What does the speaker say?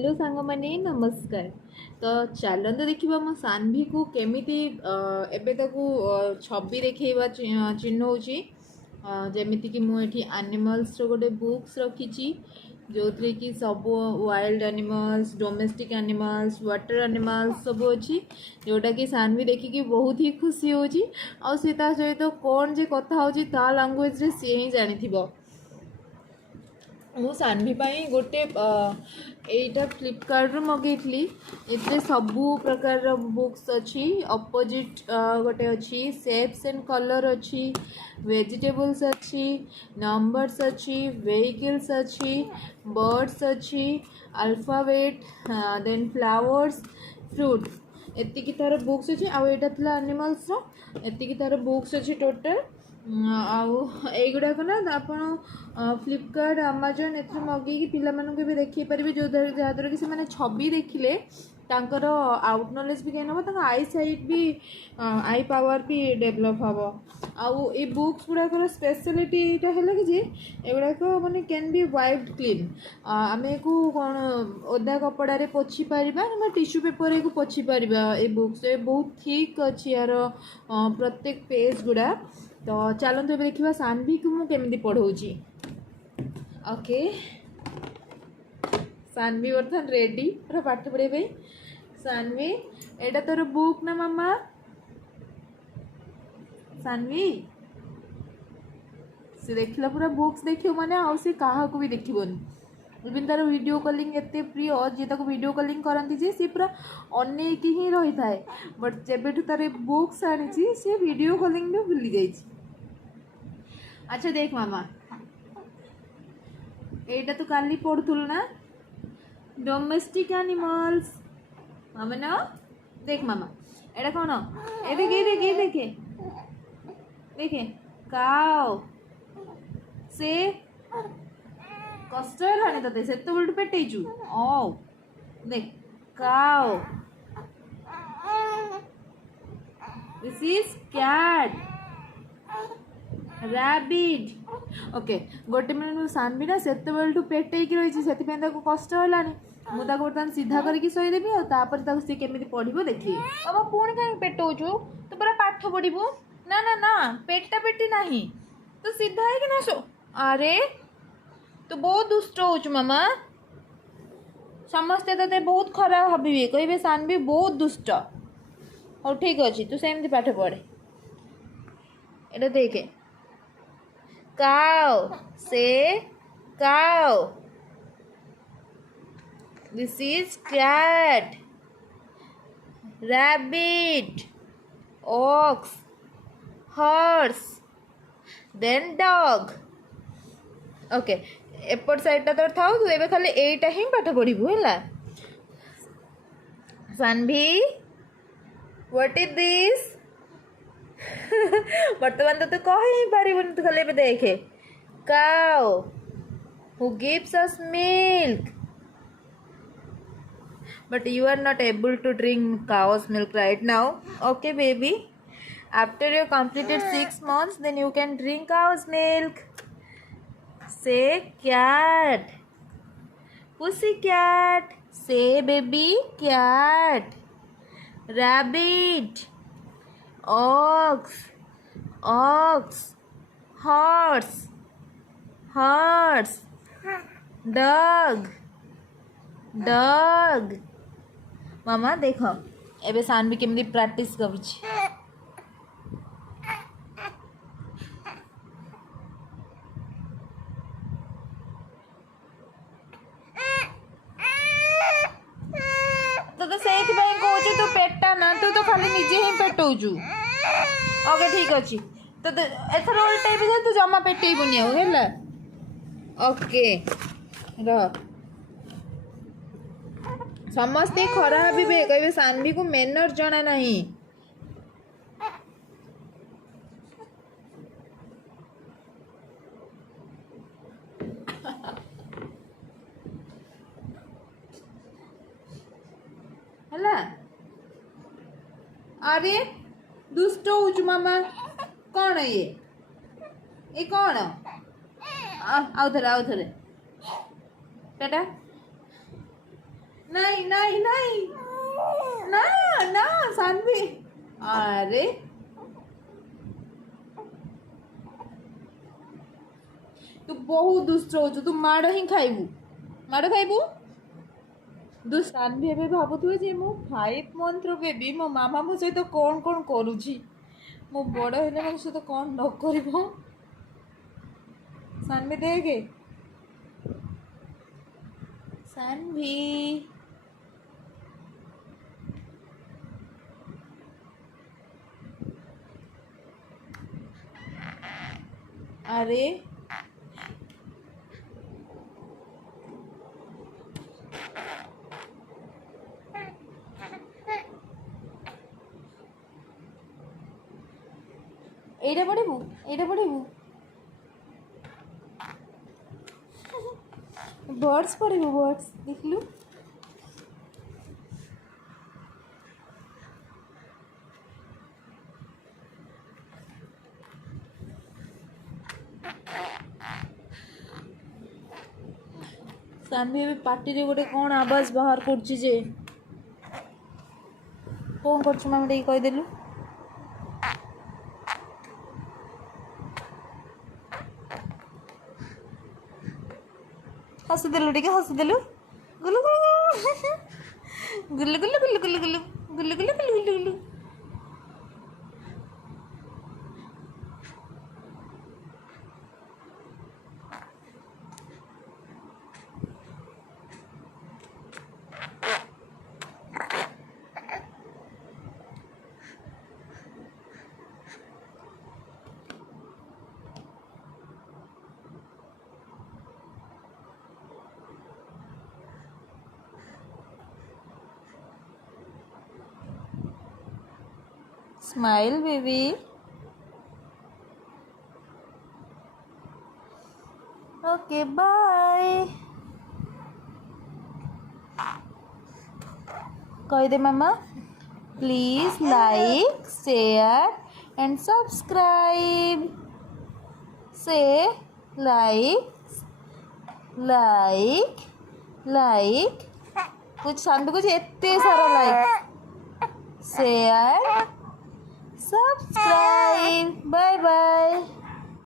Hello सांग माने नमस्कार। तो चलते देखा मो सान्वी को केमिति एबे ताकू छवि देखा चिन्हौची जमीती कि मुझे एनिमल्स गोटे बुक्स रखी जो थी कि सब wild animals domestic animals water animals सब अच्छी जोटा कि सान्वी देखिकी बहुत ही खुशी होची आ सी ता सहित कौन जे कथा होची ता लैंग्वेज रे सी ही जानी मु सान्वी पाई गोटे एटा फ्लिपकार्ट रू मगेइली एते सबू प्रकार बुक्स अच्छी अपोजिट गोटे अच्छी शेप्स एंड कलर अच्छी वेजिटेबल्स अच्छी नंबर्स अच्छी व्हीकल्स अच्छी बर्ड्स अच्छी अल्फाबेट देन फ्लावर्स फ्रूट एतिकी तार बुक्स अच्छी आउ एटा थला एनिमल्स रो एतिकी तार बुक्स अच्छी टोटल आउ एगुड़ाक ना आपण फ्लिपकार्ट आमाजन ए मगेकि पिलाମାନଙ୍କୁ भी देखी पारे जो जहाँद्वारा कि से छवि देखिले तांकर आउट नॉलेज भी गेन हम आई साइट भी आई पावर भी डेभलप हम आउ ये बुक्स गुड़ाकर स्पेशलिटी है कि एगुड़ाक माने कैन बी वाइप्ड क्लीन आम को कौन ओदा कपड़े पोछी पार टिश्यू पेपर को पोछी पार ये बुक्स बहुत थिक अच्छी यार प्रत्येक पेज गुड़ा तो चलते देखा सान्वी को मुझे केमी पढ़ाऊँगी ओके सान्वी बर्तमान रेडी पूरा पाठ पढ़े सान्वी एटा तोर बुक ना मामा सान्वी से देखला पूरा बुक्स देखियो माने आउ से कहा को भी देखिबोनी इवन तार वीडियो कॉलिंग एते प्रिय जे ताको वीडियो कॉलिंग करंती जे से पूरा अनेक ही रही थाए बट जेबेठु तार बुक्स आनी से वीडियो कॉलिंग भी भूली जाइए। अच्छा देख मामा एटा तो काली पढ़ुल ना डोमेस्टिक एनिमल्स मामा ना देख मामा एटा कौन ए देखे देखे देखे देखे काओ से कष्ट है ते से पेटेचु ओ देख काओ this is cat rabbit okay गोटे मिनट सान्वी ना से पेटे रही से कष्ट है मुझे बर्तमान सीधा करके शोदेवी और सी केमी पढ़ो देखिए बाबा पुणी कहीं पेटौचु तो पूरा पाठ पढ़ू ना ना ना पेटा पेटी ना तो सीधा है कि ना शो अरे तो बहुत दुष्ट हो मामा समस्ते ते बहुत खराब भावे कहे सान्वी बहुत दुष्ट हो ठीक अच्छे तू सेमती पाठ पढ़े एटा देखे cow say cow this is cat rabbit ox horse then dog okay एपट साइडटा तो था तू एबे खाली एटा ही पाठ पढ़िबू हैला सान्वी व्हाट इज दिस बर्तमान तो तू कह ही पारिबुनि तू खाली देखे cow who gives us milk but you are not able to drink cows milk right now okay baby after you completed 6 months then you can drink cow's milk say cat pussy cat say baby cat rabbit ox horse dog मामा देख एबे सान्वी केमती practice करुछि तो से कहूँ तू PETA ना तू तो खाली निजे ही पेटौचु ओके ठीक अच्छे तो एथर उल्टे भी तू जमा पेटेबुनि है ओके समस्ते खराब भी कहे सान्वी को मेनर जना नहीं है अरे दुष्ट हो मामा कौन है ये कौन आउ थे बेटा नहीं नहीं नहीं ना ना सानवी अरे तू बहुत दुष्ट हो तू माड़ ही खाइबू माड़ खाइबू सानवी एबे भाबुथुए जे मो 5 मंथ रो बेबी मो मामा मो सहित कौन कौन करूची मो बड़ हेले मो सहित कौन न करिबो सानवी देखे सानवी अरे এইটা পড়িবু बर्ड्स पढ़ू बर्ड्स देखलु सानवी पार्टी रे गोटे कौन आवाज बाहर करछि जे कौन करछु मामी टे कहि देलु हसी देलु टिके हसी देलु गुलु गुलु गुलु गुलु गुलु गुलु गुलु गुलु गुलु गुलु गुलु Smile, baby. Okay, bye. कह दे मामा please like share and subscribe से लाइक कुछ सामने कुछ इतने सारा like share subscribe bye bye.